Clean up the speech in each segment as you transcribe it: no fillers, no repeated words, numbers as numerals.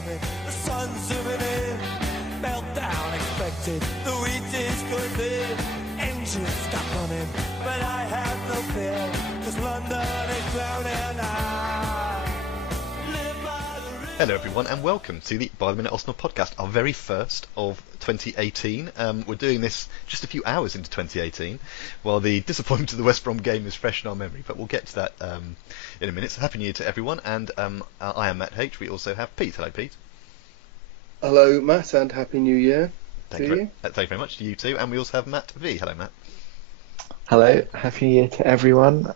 coming, the sun's zooming in, meltdown expected, the wheat is good there, engines stop running, but I have no fear, 'cause London is drowning. Hello everyone and welcome to the By the Minute Arsenal podcast, our very first of 2018. We're doing this just a few hours into 2018 while the disappointment of the West Brom game is fresh in our memory, but we'll get to that in a minute. So Happy New Year to everyone, and I am Matt H. We also have Pete. Hello Pete. Hello Matt and Happy New Year Thank you very much to you too, and we also have Matt V. Hello Matt. Hello, Happy New Year to everyone.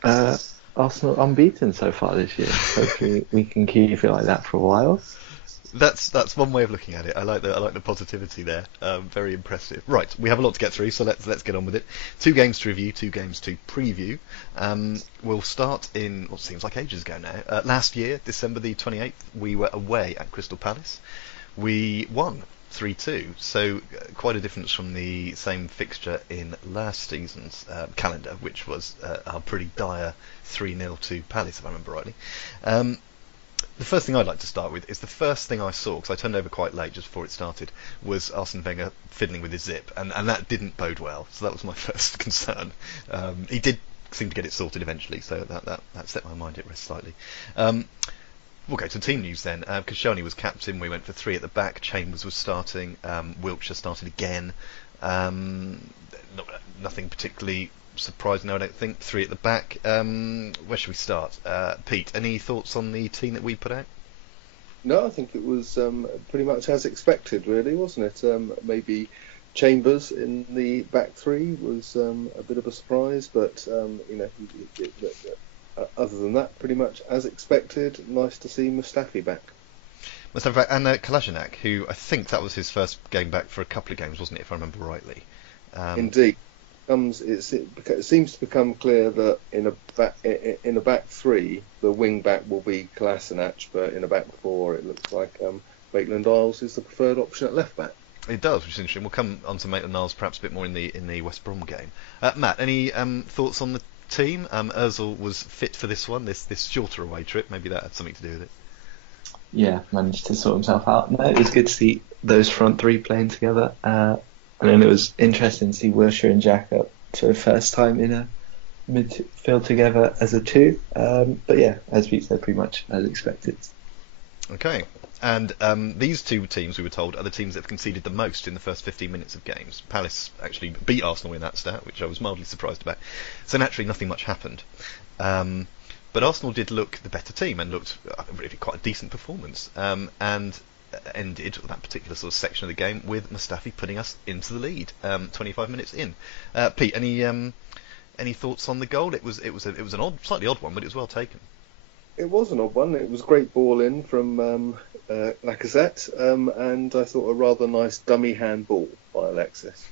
Arsenal unbeaten so far this year. Hopefully we can keep it like that for a while. That's one way of looking at it. I like the positivity there. Very impressive. Right, we have a lot to get through, so let's get on with it. 2 games to review, 2 games to preview. We'll start in what seems like ages ago now. Last year, December the 28th, we were away at Crystal Palace. We won 3-2, so quite a difference from the same fixture in last season's calendar, which was a pretty dire 3-0 to Palace, if I remember rightly. The first thing I'd like to start with is the first thing I saw, because I turned over quite late just before it started, was Arsene Wenger fiddling with his zip, and that didn't bode well, so that was my first concern. He did seem to get it sorted eventually, so that set my mind at rest slightly. We'll go to team news then. Koscielny was captain. We went for 3 at the back. Chambers was starting. Wiltshire started again. Nothing particularly surprising, I don't think. 3 at the back. Where should we start? Pete, any thoughts on the team that we put out? No, I think it was pretty much as expected, really, wasn't it? Maybe Chambers in the back 3 was a bit of a surprise, but other than that, pretty much as expected. Nice to see Mustafi back. Mustafi and Kolasinac, who I think that was his first game back for a couple of games, wasn't it, if I remember rightly? Indeed. It seems to become clear that in a back 3, the wing back will be Kolasinac, but in a back 4, it looks like Maitland-Niles is the preferred option at left back. It does, which is interesting. We'll come on to Maitland-Niles perhaps a bit more in the West Brom game. Matt, any thoughts on the team? Ozil was fit for this one, this shorter away trip. Maybe that had something to do with it. Yeah, managed to sort himself out. No, it was good to see those front 3 playing together. And then it was interesting to see Wilshere and Xhaka for the first time in a midfield together as a 2. But yeah, as Pete said, pretty much as expected. Okay. And these 2 teams, we were told, are the teams that have conceded the most in the first 15 minutes of games. Palace actually beat Arsenal in that stat, which I was mildly surprised about. So naturally, nothing much happened. But Arsenal did look the better team and looked really quite a decent performance. And ended that particular sort of section of the game with Mustafi putting us into the lead 25 minutes in. Pete, any thoughts on the goal? It was an slightly odd one, but it was well taken. It was an odd one. It was a great ball in from Lacazette, and I thought a rather nice dummy handball by Alexis.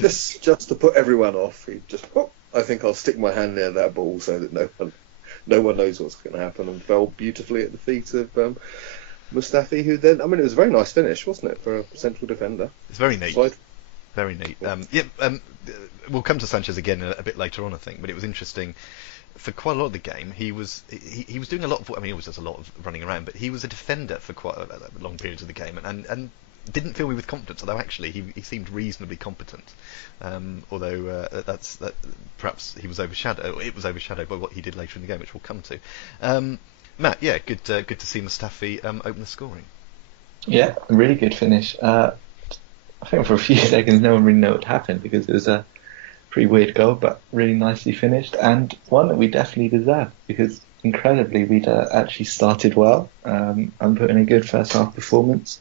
just to put everyone off. He just, I think I'll stick my hand near that ball so that no one knows what's going to happen, and fell beautifully at the feet of Mustafi, who then, it was a very nice finish, wasn't it, for a central defender? It's very neat. Very neat. We'll come to Sanchez again a bit later on, I think, but it was interesting. For quite a lot of the game, he was doing a lot of. He always does a lot of running around, but he was a defender for quite a long periods of the game, and didn't fill me with confidence. Although actually he seemed reasonably competent. Although perhaps he was overshadowed. It was overshadowed by what he did later in the game, which we'll come to. Matt, yeah, good to see Mustafi open the scoring. Yeah, a really good finish. I think for a few seconds no one really knew what happened because it was a pretty weird goal, but really nicely finished, and one that we definitely deserved because incredibly we'd actually started well and put in a good first half performance.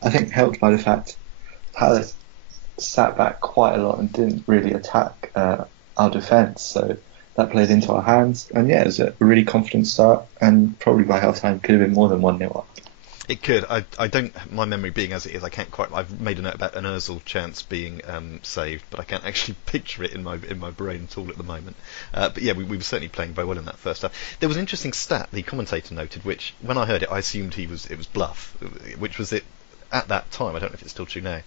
I think helped by the fact Palace sat back quite a lot and didn't really attack our defence, so that played into our hands, and yeah, it was a really confident start, and probably by half time could have been more than 1-0 up. It could. I don't. My memory being as it is, I can't quite. I've made a note about an Ozil chance being saved, but I can't actually picture it in my brain at all at the moment. But yeah, we were certainly playing very well in that first half. There was an interesting stat the commentator noted, which when I heard it, I assumed it was bluff, which was that at that time, I don't know if it's still true now,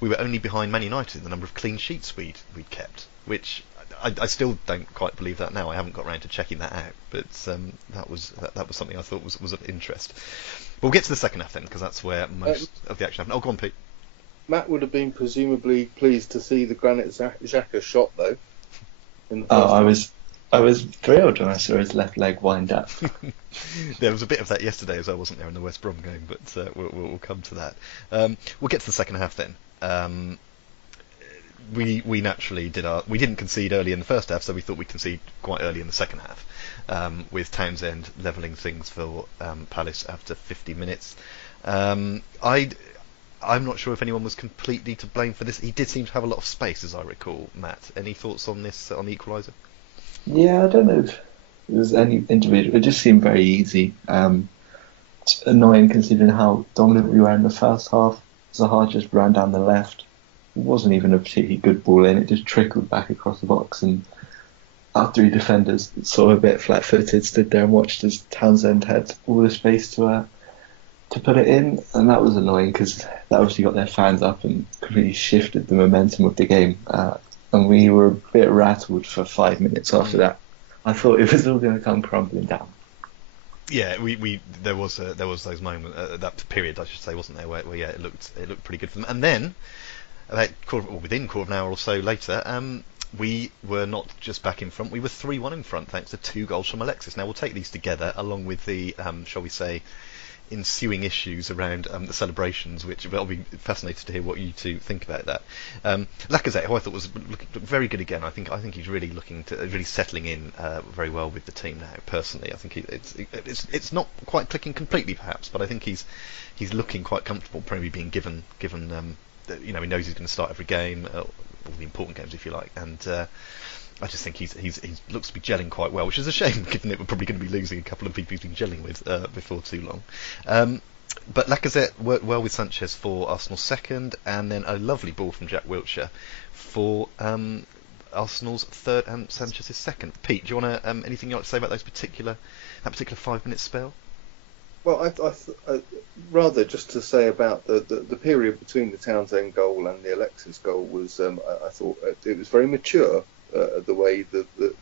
we were only behind Man United in the number of clean sheets we'd kept, which I still don't quite believe that now. I haven't got around to checking that out, but that was something I thought was of interest. But we'll get to the second half then, because that's where most of the action happened. Oh, go on, Pete. Matt would have been presumably pleased to see the Granit Xhaka shot, though. In the first I was thrilled when I saw his left leg wind up. There was a bit of that yesterday as well, wasn't there, in the West Brom game? But we'll come to that. We'll get to the second half then. We naturally we didn't concede early in the first half, so we thought we'd concede quite early in the second half, with Townsend levelling things for Palace after 50 minutes. I'm not sure if anyone was completely to blame for this. He did seem to have a lot of space, as I recall. Matt, any thoughts on this, on the equaliser? Yeah, I don't know if it was any individual. It just seemed very easy. It's annoying considering how dominant we were in the first half. Zaha just ran down the left. It wasn't even a particularly good ball in. It just trickled back across the box, and our three defenders, sort of a bit flat-footed, stood there and watched as Townsend had all the space to put it in, and that was annoying because that obviously got their fans up and completely shifted the momentum of the game. And we were a bit rattled for 5 minutes after that. I thought it was all going to come crumbling down. Yeah, there was those moments, that period, I should say, wasn't there, where yeah, it looked pretty good for them. And then, within quarter of an hour or so later, we were not just back in front, we were 3-1 in front, thanks to 2 goals from Alexis. Now we'll take these together, along with the, shall we say, ensuing issues around the celebrations, which I'll be fascinated to hear what you two think about that. Lacazette, who I thought was looked very good again. I think he's really really settling in very well with the team now. Personally, I think it's not quite clicking completely, perhaps, but I think he's looking quite comfortable, probably being given he knows he's going to start every game, all the important games, if you like, and. I just think he looks to be gelling quite well, which is a shame, given that we're probably going to be losing a couple of people he's been gelling with before too long. But Lacazette worked well with Sanchez for Arsenal's second, and then a lovely ball from Jack Wilshere for Arsenal's third and Sanchez's second. Pete, do you want to anything you'd like to say about that particular 5-minute spell? Well, I rather just to say about the period between the Townsend goal and the Alexis goal was, I thought it was very mature. The way that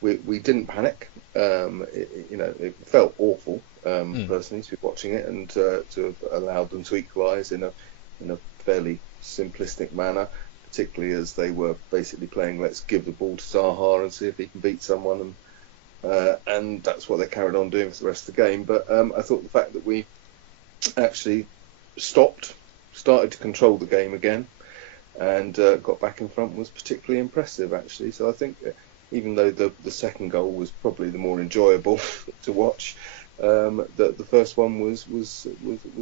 we didn't panic, it felt awful personally to be watching it, and to have allowed them to equalise in a fairly simplistic manner, particularly as they were basically playing let's give the ball to Zaha and see if he can beat someone, and that's what they carried on doing for the rest of the game. But I thought the fact that we actually started to control the game again, and got back in front was particularly impressive, actually. So I think even though the second goal was probably the more enjoyable to watch, the first one was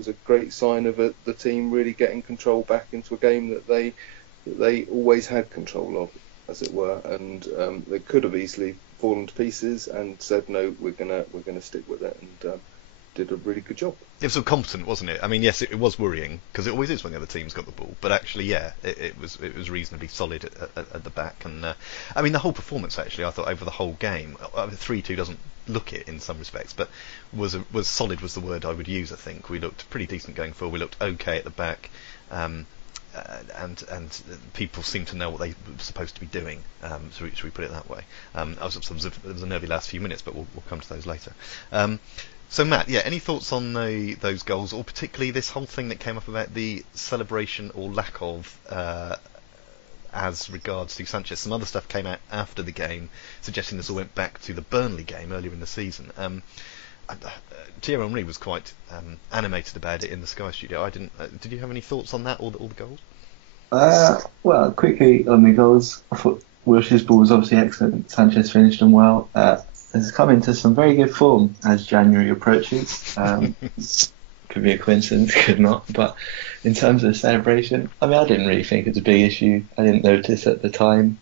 a great sign of the team really getting control back into a game that they always had control of, as it were, and they could have easily fallen to pieces and said no, we're gonna stick with it, and did a really good job. It was so competent, wasn't it? I mean, yes, it was worrying because it always is when the other team's got the ball. But actually, yeah, it was reasonably solid at the back. And I mean, the whole performance actually, I thought over the whole game, 3-2 doesn't look it in some respects, but was solid was the word I would use. I think we looked pretty decent going forward. We looked okay at the back. And people seem to know what they were supposed to be doing. Should we put it that way? There was a nervy last few minutes, but we'll come to those later. So Matt, yeah, any thoughts on those goals, or particularly this whole thing that came up about the celebration or lack of as regards to Sanchez? Some other stuff came out after the game suggesting this all went back to the Burnley game earlier in the season. Thierry Henry was quite animated about it in the Sky studio. I didn't. Did you have any thoughts on that or the goals? Well, quickly on the goals, I thought Wilshere's ball was obviously excellent. Sanchez finished them well. Has come into some very good form as January approaches. Could be a coincidence, could not. But in terms of the celebration, I mean, I didn't really think it's a big issue. I didn't notice at the time.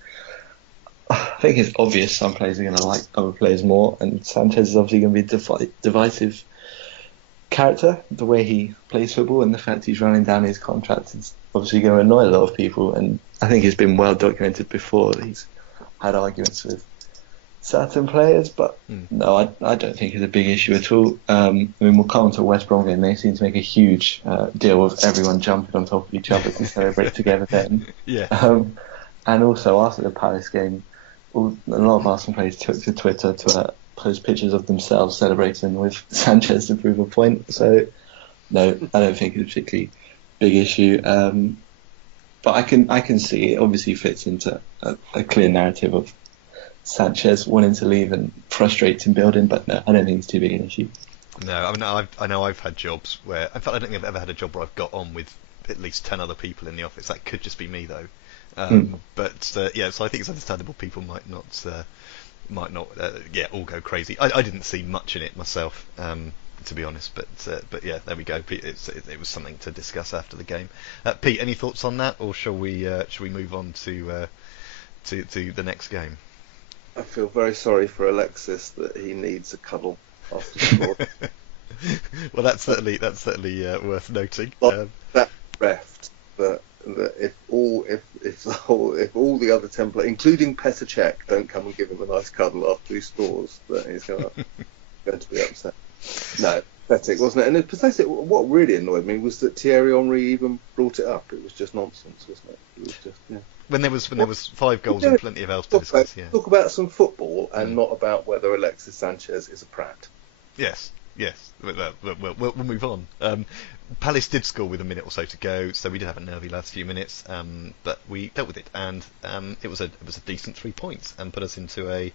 I think it's obvious some players are going to like other players more, and Sanchez is obviously going to be a divisive character. The way he plays football and the fact he's running down his contract is obviously going to annoy a lot of people, and I think it's been well documented before that he's had arguments with certain players, but no, I don't think it's a big issue at all. I mean, we'll come on to a West Brom game. They seem to make a huge deal of everyone jumping on top of each other to celebrate together then. Yeah. And also after the Palace game, a lot of Arsenal players took to Twitter to post pictures of themselves celebrating with Sanchez to prove a point. So, no, I don't think it's a particularly big issue. But I can see it obviously fits into a clear narrative of Sanchez wanting to leave and frustrates in building. But no, I don't think it's too big an issue. No, I mean, I know I've had jobs where, in fact, I don't think I've ever had a job where I've got on with at least 10 other people in the office. That could just be me though. But yeah, so I think it's understandable people might not all go crazy. I didn't see much in it myself, to be honest. But yeah, there we go. It was something to discuss after the game. Pete, any thoughts on that, or shall we move on to the next game? I feel very sorry for Alexis that he needs a cuddle after score. Well, that's certainly worth noting. That reft that if all the other 10 players, including Petr Cech, don't come and give him a nice cuddle after he scores, that he's going to be upset. No, pathetic, wasn't it? And it's pathetic. What really annoyed me was that Thierry Henry even brought it up. It was just nonsense, wasn't it? It was just, yeah. When there was 5 goals and plenty of else to discuss. Yeah. Talk about some football and not about whether Alexis Sanchez is a prat. Yes. We'll move on. Palace did score with a minute or so to go, so we did have a nervy last few minutes, but we dealt with it, and it was a decent 3 points and put us into a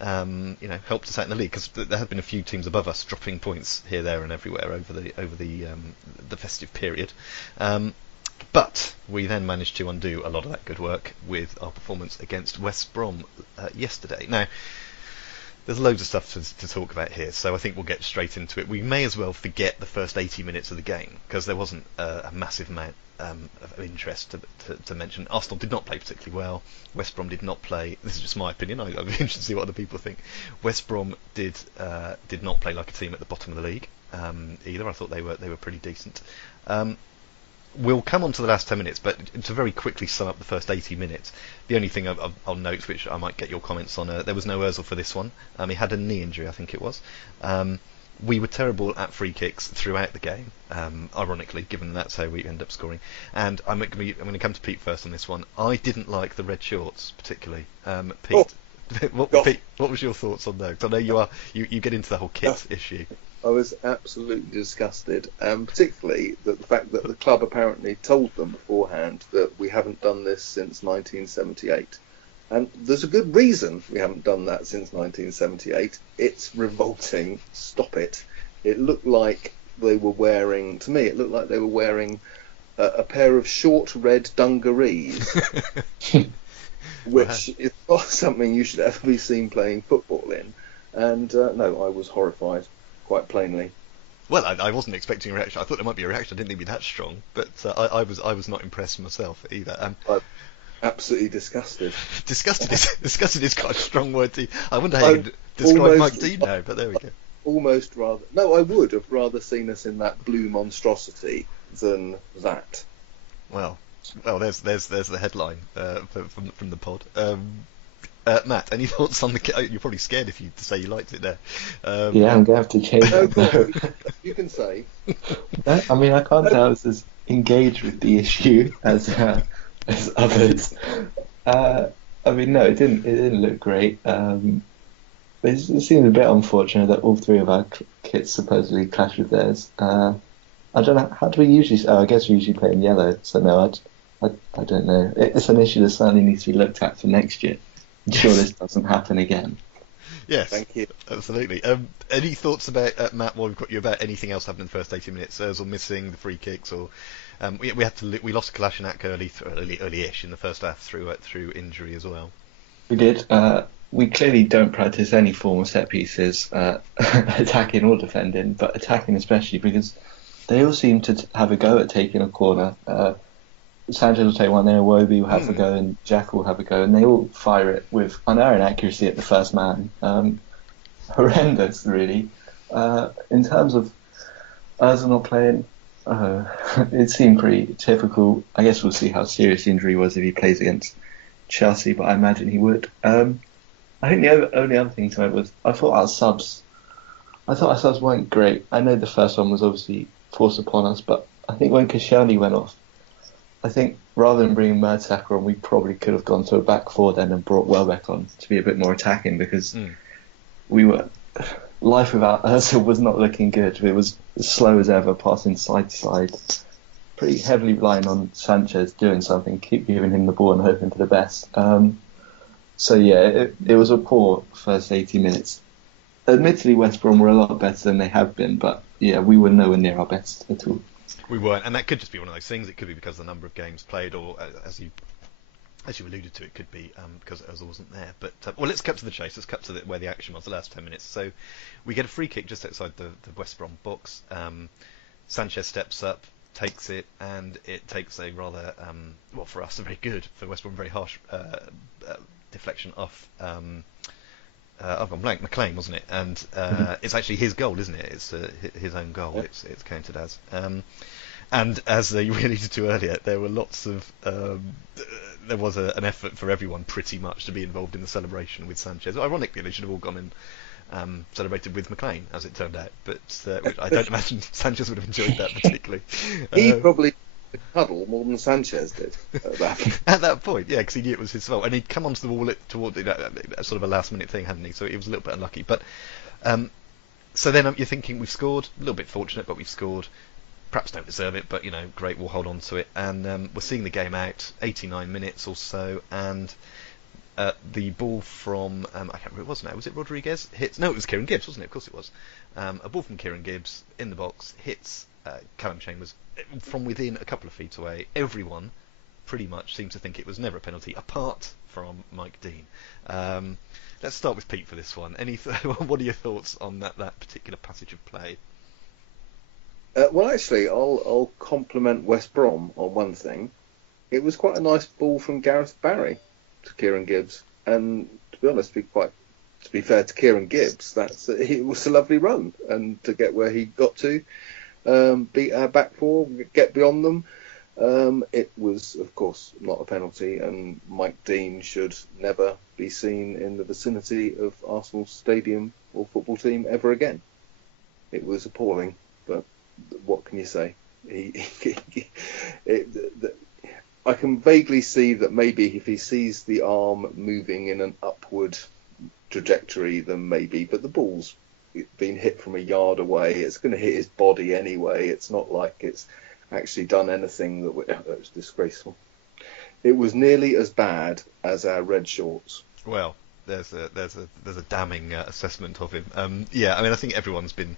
helped us out in the league, because there had been a few teams above us dropping points here, there, and everywhere over the festive period. But we then managed to undo a lot of that good work with our performance against West Brom yesterday. Now, there's loads of stuff to talk about here, so I think we'll get straight into it. We may as well forget the first 80 minutes of the game, because there wasn't a massive amount of interest to mention. Arsenal did not play particularly well. West Brom did not play. This is just my opinion. I'd be interested to see what other people think. West Brom did not play like a team at the bottom of the league either. I thought they were pretty decent. We'll come on to the last 10 minutes, but to very quickly sum up the first 80 minutes, the only thing I'll note, which I might get your comments on, there was no Ozil for this one. He had a knee injury, I think it was. We were terrible at free kicks throughout the game, ironically, given that's how we end up scoring. And I'm going to come to Pete first on this one. I didn't like the red shorts particularly. Pete, Pete, what was your thoughts on those? I know you get into the whole kit issue. I was absolutely disgusted, particularly the fact that the club apparently told them beforehand that we haven't done this since 1978. And there's a good reason we haven't done that since 1978. It's revolting. Stop it. It looked like they were wearing, to me, a pair of short red dungarees, which is not something you should ever be seen playing football in. And no, I was horrified. Quite plainly. Well, I wasn't expecting a reaction. I thought there might be a reaction. I didn't think it'd be that strong, but I was not impressed myself either. I'm absolutely disgusted. Disgusted is quite a strong word. I wonder how you'd describe Mike Dean now, but there we go. I would have rather seen us in that blue monstrosity than that. Well, there's the headline from the pod. Matt, any thoughts on the? You're probably scared if you say you liked it there. Yeah, I'm gonna have to change. No, you can say. I mean, I can't say I was as engaged with the issue as others. I mean, no, it didn't look great. It seemed a bit unfortunate that all 3 of our kits supposedly clashed with theirs. I don't know. How do we usually? I guess we usually play in yellow. So no, I don't know. It's an issue that certainly needs to be looked at for next year. I'm sure this doesn't happen again. Yes, thank you. Absolutely. Any thoughts about Matt? While we've got you, about anything else happening in the first 80 minutes? Ozil missing the free kicks, or we lost Kolasinac early-ish in the first half through injury as well. We did. We clearly don't practice any form of set pieces, attacking or defending, but attacking especially, because they all seem to have a go at taking a corner. Sanchez will take one, then Iwobi will have a go, and Jack will have a go, and they all fire it with unerring accuracy at the first man. Horrendous, really. In terms of Ozil not playing, it seemed pretty typical. I guess we'll see how serious the injury was if he plays against Chelsea, but I imagine he would. I think the only other thing to note was I thought our subs weren't great. I know the first one was obviously forced upon us, but I think when Koscielny went off, I think rather than bringing Mertesacker on, we probably could have gone to a back four then and brought Welbeck on to be a bit more attacking, because we were life without Ozil was not looking good. It was as slow as ever, passing side to side, pretty heavily relying on Sanchez doing something, keep giving him the ball and hoping for the best. So yeah, it was a poor first 80 minutes. Admittedly, West Brom were a lot better than they have been, but yeah, we were nowhere near our best at all. We weren't, and that could just be one of those things. It could be because of the number of games played, or as you alluded to, it could be because Ozil wasn't there. But well, let's cut to the chase. Let's cut to where the action was, the last 10 minutes. So we get a free kick just outside the West Brom box. Sanchez steps up, takes it, and it takes a rather, well, for us, a very good, for West Brom, very harsh deflection off. I've gone blank. McLean, wasn't it? And it's actually his goal, isn't it? It's his own goal. Yep. It's counted as. And as you alluded to earlier, there were lots of. There was an effort for everyone, pretty much, to be involved in the celebration with Sanchez. Ironically, they should have all gone and celebrated with McLean, as it turned out. But I don't imagine Sanchez would have enjoyed that particularly. He probably cuddle more than Sanchez did at that point, yeah, because he knew it was his fault, and he'd come onto the wall toward sort of a last-minute thing, hadn't he? So he was a little bit unlucky. But so then you're thinking, we've scored, a little bit fortunate, but we've scored. Perhaps don't deserve it, but great, we'll hold on to it. And we're seeing the game out, 89 minutes or so, and the ball from I can't remember who it was now. Was it Rodriguez? Hits? No, it was Kieran Gibbs, wasn't it? Of course it was. A ball from Kieran Gibbs in the box hits Callum Chambers from within a couple of feet away. Everyone pretty much seems to think it was never a penalty, apart from Mike Dean. Let's start with Pete for this one. What are your thoughts on that particular passage of play? Well, actually, I'll compliment West Brom on one thing. It was quite a nice ball from Gareth Barry to Kieran Gibbs, and to be honest, to be fair to Kieran Gibbs, it was a lovely run, and to get where he got to, beat our back four, get beyond them. It was, of course, not a penalty, and Mike Dean should never be seen in the vicinity of Arsenal stadium or football team ever again. It was appalling, but what can you say? I can vaguely see that maybe if he sees the arm moving in an upward trajectory, then maybe, but the ball's been hit from a yard away. It's going to hit his body anyway. It's not like it's actually done anything that was disgraceful. It was nearly as bad as our red shorts. Well, there's a damning assessment of him. Yeah, I mean, I think everyone's been,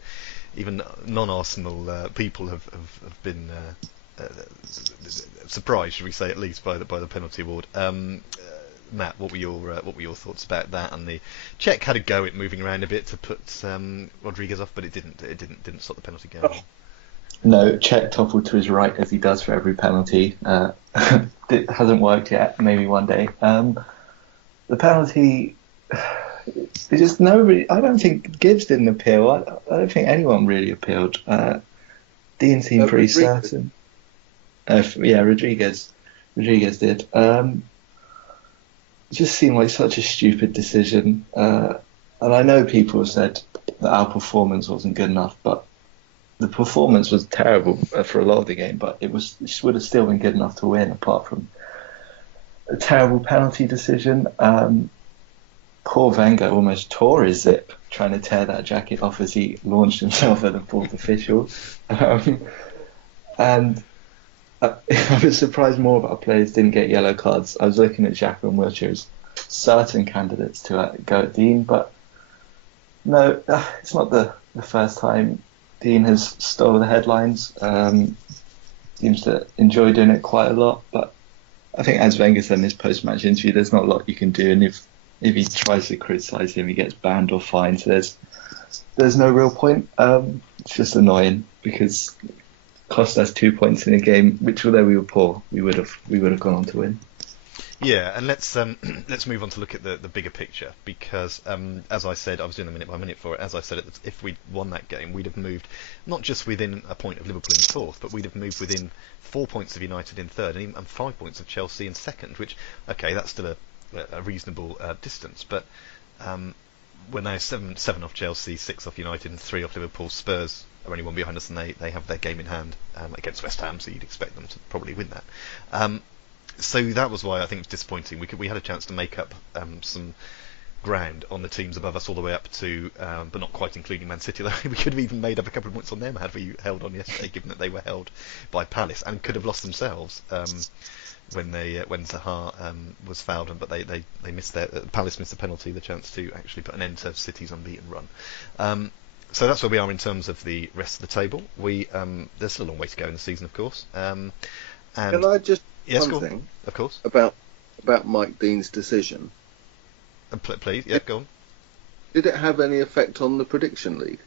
even non-Arsenal people have been surprised, should we say, at least by the penalty award. Matt, what were your thoughts about that? And the Czech had a go at moving around a bit to put Rodriguez off, but it didn't stop the penalty going. No, Czech toppled to his right, as he does for every penalty. It hasn't worked yet. Maybe one day. The penalty, it's just nobody. I don't think Gibbs didn't appeal. I don't think anyone really appealed. Dean seemed pretty certain. Yeah, Rodriguez did. It just seemed like such a stupid decision. And I know people have said that our performance wasn't good enough, but the performance was terrible for a lot of the game. But it would have still been good enough to win, apart from a terrible penalty decision. Poor Wenger almost tore his zip trying to tear that jacket off as he launched himself at the fourth official. And I was surprised more of our players didn't get yellow cards. I was looking at Xhaka and Wilshere as certain candidates to go at Dean, but no, it's not the first time Dean has stolen the headlines. Seems to enjoy doing it quite a lot, but I think, as Wenger said in his post-match interview, there's not a lot you can do, and if he tries to criticise him, he gets banned or fined. So there's no real point. It's just annoying because it cost us 2 points in a game, which, although we were poor, we would have gone on to win. Yeah, and let's move on to look at the bigger picture, because as I said, I was doing a minute by minute for it. As I said, if we'd won that game, we'd have moved not just within a point of Liverpool in fourth, but we'd have moved within 4 points of United in third, and 5 points of Chelsea in second. Which, okay, that's still a reasonable distance, but we're now seven off Chelsea, 6 off United, and 3 off Liverpool. Spurs are only one behind us, and they have their game in hand against West Ham, so you'd expect them to probably win that. So that was why I think it was disappointing. We had a chance to make up some ground on the teams above us all the way up to, but not quite including Man City. We could have even made up a couple of points on them had we held on yesterday, given that they were held by Palace and could have lost themselves when Zaha was fouled, but they missed Palace missed the penalty, the chance to actually put an end to City's unbeaten run. So that's where we are in terms of the rest of the table. There's still a long way to go in the season, of course. And can I just yes, one thing? Of course. About Mike Dean's decision. Please, yeah, go on. Did it have any effect on the prediction league?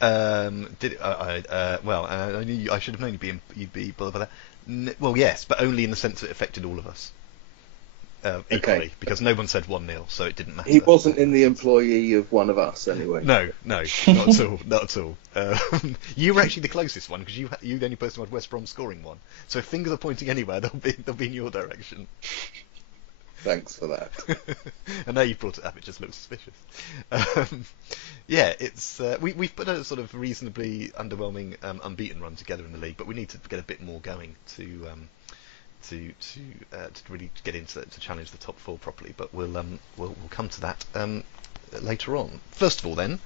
Did it, I knew I should have known you'd be bothered by that. Well, yes, but only in the sense that it affected all of us equally, because no one said 1-0, so it didn't matter. He wasn't in the employee of one of us, anyway. No, not at all, not at all. You were actually the closest one, because you the only person who had West Brom scoring one. So if fingers are pointing anywhere, they'll be in your direction. Thanks for that. And now you've brought it up, it just looks suspicious. It's we've put a sort of reasonably underwhelming unbeaten run together in the league, but we need to get a bit more going to really get into to challenge the top four properly. But we'll come to that later on. First of all, then,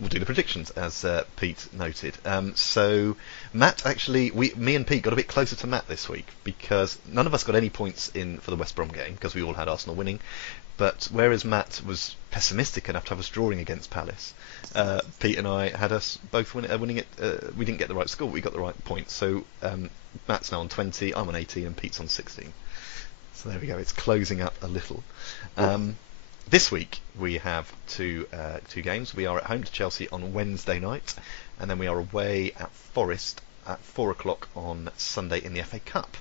we'll do the predictions, as Pete noted. So Matt, actually, me and Pete got a bit closer to Matt this week, because none of us got any points in for the West Brom game, because we all had Arsenal winning. But whereas Matt was pessimistic enough to have us drawing against Palace, Pete and I had us both winning it. We didn't get the right score, we got the right points. So Matt's now on 20, I'm on 18, and Pete's on 16. So there we go, it's closing up a little. This week we have two games. We are at home to Chelsea on Wednesday night, and then we are away at Forest at 4 o'clock on Sunday in the FA Cup.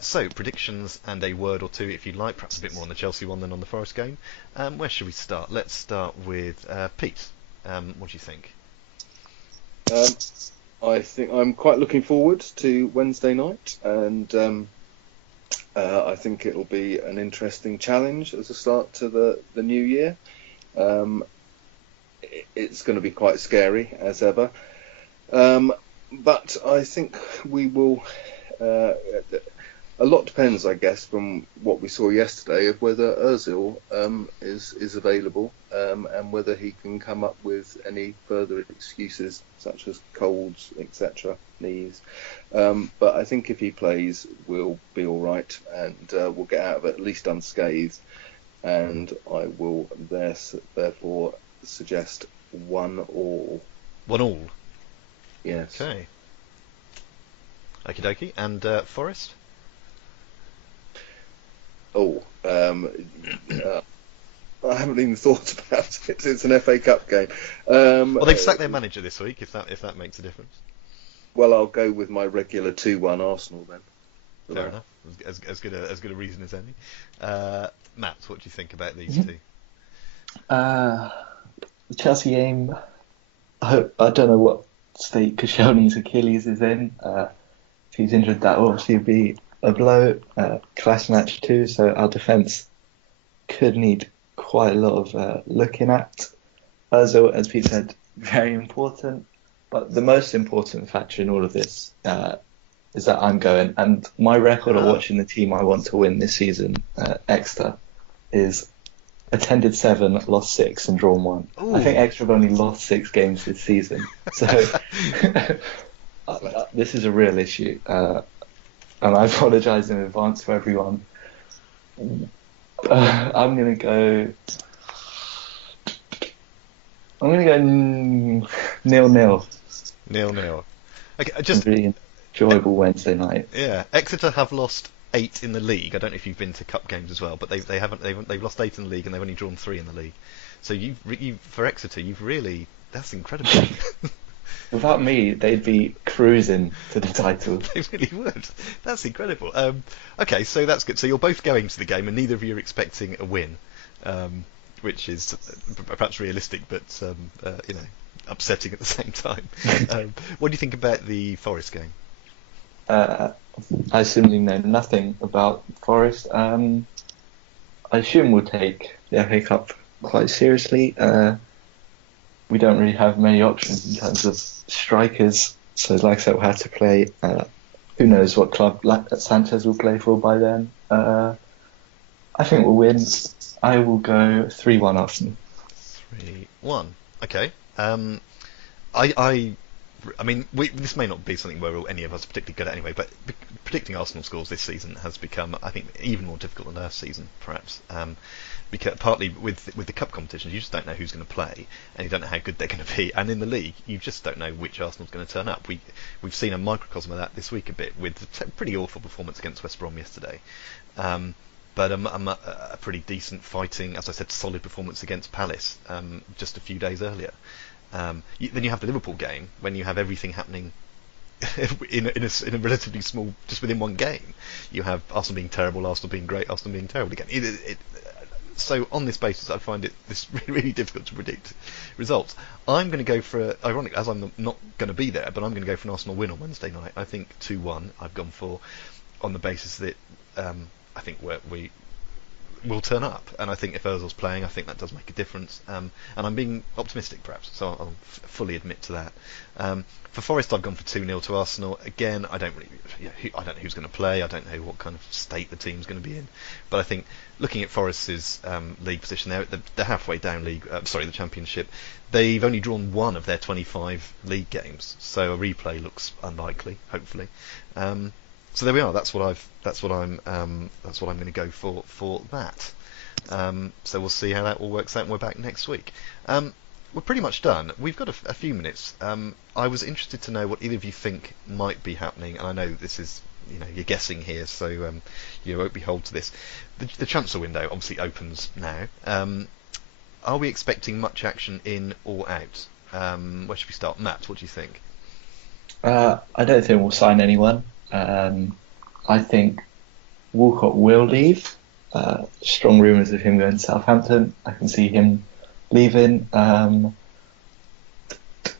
So predictions and a word or two, if you'd like, perhaps a bit more on the Chelsea one than on the Forest game. Where should we start? Let's start with Pete. What do you think? I think I'm quite looking forward to Wednesday night, and I think it'll be an interesting challenge as a start to the new year. It's going to be quite scary, as ever. But I think we will... a lot depends, I guess, from what we saw yesterday, of whether Ozil is available, and whether he can come up with any further excuses, such as colds, etc., knees. But I think if he plays, we'll be all right, and we'll get out of it at least unscathed. And I will therefore suggest 1-1. 1-1? Yes. Okay. Okie dokie. And Forest? I haven't even thought about it. It's an FA Cup game. Well, they've sacked their manager this week, if that makes a difference. Well, I'll go with my regular 2-1 Arsenal then. Fair enough. As good a reason as any. Matt, what do you think about these two? The Chelsea game, I don't know what state Koscielny's Achilles is in. If he's injured, that will obviously be a blow. Class match too, so our defence could need quite a lot of looking at. Ozil, as Pete said, very important. But the most important factor in all of this is that I'm going. And my record of watching the team I want to win this season, Exeter, is attended 7, lost 6, and drawn 1. Ooh. I think Exeter have only lost 6 games this season. So this is a real issue. And I apologise in advance for everyone. I'm going to go 0-0. 0-0. Okay, just really enjoyable Wednesday night. Yeah, Exeter have lost 8 in the league. I don't know if you've been to cup games as well, but they've lost 8 in the league and they've only drawn 3 in the league. So you for Exeter, that's incredible. Without me, they'd be cruising to the title. They really would. That's incredible. Okay, so that's good. So you're both going to the game, and neither of you are expecting a win, which is perhaps realistic, but upsetting at the same time. What do you think about the Forest game? I simply know nothing about Forest. I assume we'll take the FA Cup quite seriously. we don't really have many options in terms of strikers. So like I said, we'll have to play. Who knows what club Sanchez will play for by then. I think we'll win. I will go 3-1 Arsenal. 3-1. Okay. I mean, this may not be something where any of us are particularly good at anyway, but predicting Arsenal scores this season has become, I think, even more difficult than last season, perhaps. Because partly with the cup competitions, you just don't know who's going to play, and you don't know how good they're going to be. And in the league, you just don't know which Arsenal's going to turn up. We've seen a microcosm of that this week a bit with a pretty awful performance against West Brom yesterday. But a pretty decent fighting, as I said, solid performance against Palace just a few days earlier. Then you have the Liverpool game when you have everything happening in a relatively small, just within one game. You have Arsenal being terrible, Arsenal being great, Arsenal being terrible again. So on this basis, I find this really difficult to predict results. I'm going to go for, ironically, as I'm not going to be there, but I'm going to go for an Arsenal win on Wednesday night. I think 2-1. I've gone for on the basis that I think we will turn up, and I think if Ozil's playing, I think that does make a difference. And I'm being optimistic, perhaps, so I'll fully admit to that. For Forest, I've gone for 2-0 to Arsenal. Again, I don't know who's going to play. I don't know what kind of state the team's going to be in. But I think looking at Forest's league position, they're halfway down the Championship. They've only drawn one of their 25 league games, so a replay looks unlikely. Hopefully. So there we are. That's what I'm going to go for that. So we'll see how that all works out, and we're back next week. We're pretty much done. We've got a few minutes. I was interested to know what either of you think might be happening, and I know this is, you're guessing here, so you won't be held to this. The transfer window obviously opens now. Are we expecting much action in or out? Where should we start? Matt, what do you think? I don't think we'll sign anyone. I think Walcott will leave. Strong rumours of him going to Southampton. I can see him leaving.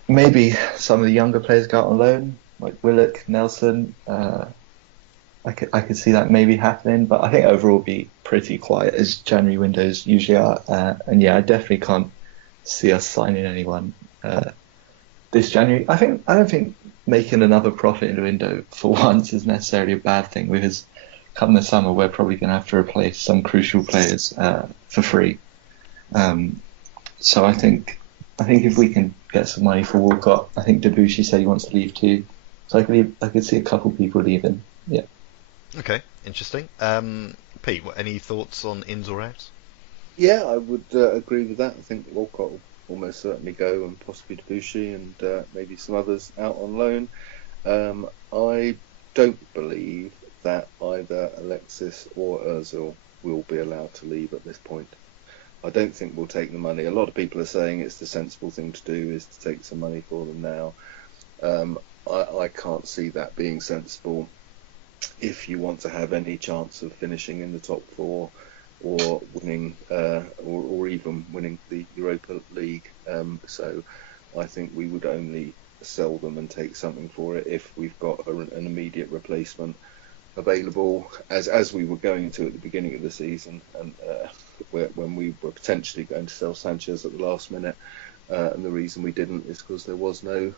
Maybe some of the younger players go out on loan, like Willock, Nelson. I could see that maybe happening, but I think overall it'll be pretty quiet, as January windows usually are. And yeah, I definitely can't see us signing anyone this January. I don't think making another profit in the window for once is necessarily a bad thing, because come the summer we're probably going to have to replace some crucial players for free. So I think if we can get some money for Walcott, I think Debussy said he wants to leave too, so I could see a couple of people leaving. Yeah. Okay, interesting. Pete, any thoughts on ins or outs? Yeah, I would agree with that. I think Walcott will almost certainly go, and possibly Debussy and maybe some others out on loan. I don't believe that either Alexis or Ozil will be allowed to leave at this point. I don't think we'll take the money. A lot of people are saying it's the sensible thing to do is to take some money for them now. I can't see that being sensible if you want to have any chance of finishing in the top four or winning or even winning the Europa League. So I think we would only sell them and take something for it if we've got an immediate replacement available, as we were going to at the beginning of the season, and when we were potentially going to sell Sanchez at the last minute. And the reason we didn't is because there was no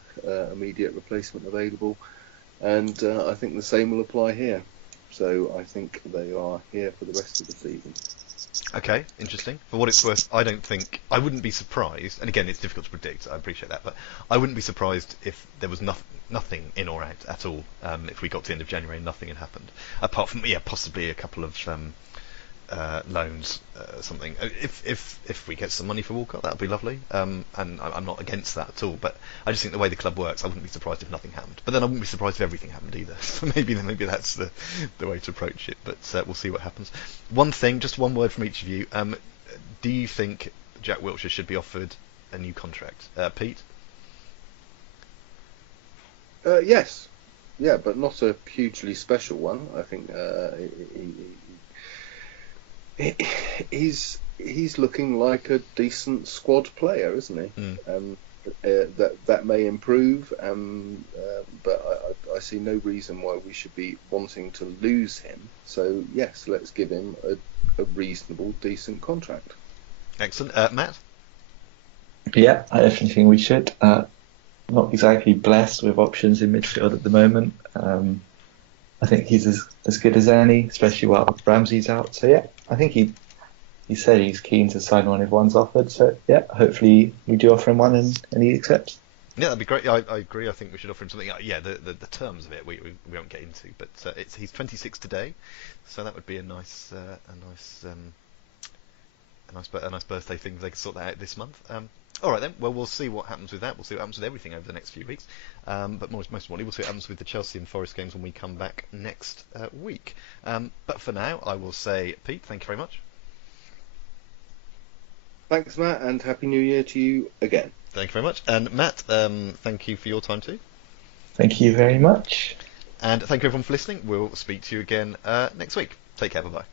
immediate replacement available. And I think the same will apply here. So I think they are here for the rest of the season. Okay, interesting. For what it's worth, I wouldn't be surprised, and again, it's difficult to predict, I appreciate that, but I wouldn't be surprised if there was nothing in or out at all, if we got to the end of January and nothing had happened. Apart from, possibly a couple of loans, something. If we get some money for Walcott, that would be lovely. And I'm not against that at all, but I just think the way the club works, I wouldn't be surprised if nothing happened. But then I wouldn't be surprised if everything happened either. So maybe that's the way to approach it. But we'll see what happens. One thing, just one word from each of you. Do you think Jack Wilshere should be offered a new contract? Pete? Yes. Yeah, but not a hugely special one. I think he's looking like a decent squad player, isn't he? That may improve, but I see no reason why we should be wanting to lose him. So yes, let's give him a reasonable, decent contract. Excellent. Matt? Yeah, I definitely think we should. Not exactly blessed with options in midfield at the moment. I think he's as good as any, especially while Ramsey's out. So yeah, I think he said he's keen to sign one if one's offered. So yeah, hopefully we do offer him one and he accepts. Yeah, that'd be great. I agree. I think we should offer him something. Yeah, the terms of it we won't get into, but he's 26 today, so that would be a nice birthday thing. They can sort that out this month. All right then. Well, we'll see what happens with that. We'll see what happens with everything over the next few weeks. But most importantly, we'll see what happens with the Chelsea and Forest games when we come back next week. But for now, I will say, Pete, thank you very much. Thanks, Matt, and Happy New Year to you again. Thank you very much. And Matt, thank you for your time too. Thank you very much. And thank you everyone for listening. We'll speak to you again next week. Take care. Bye-bye.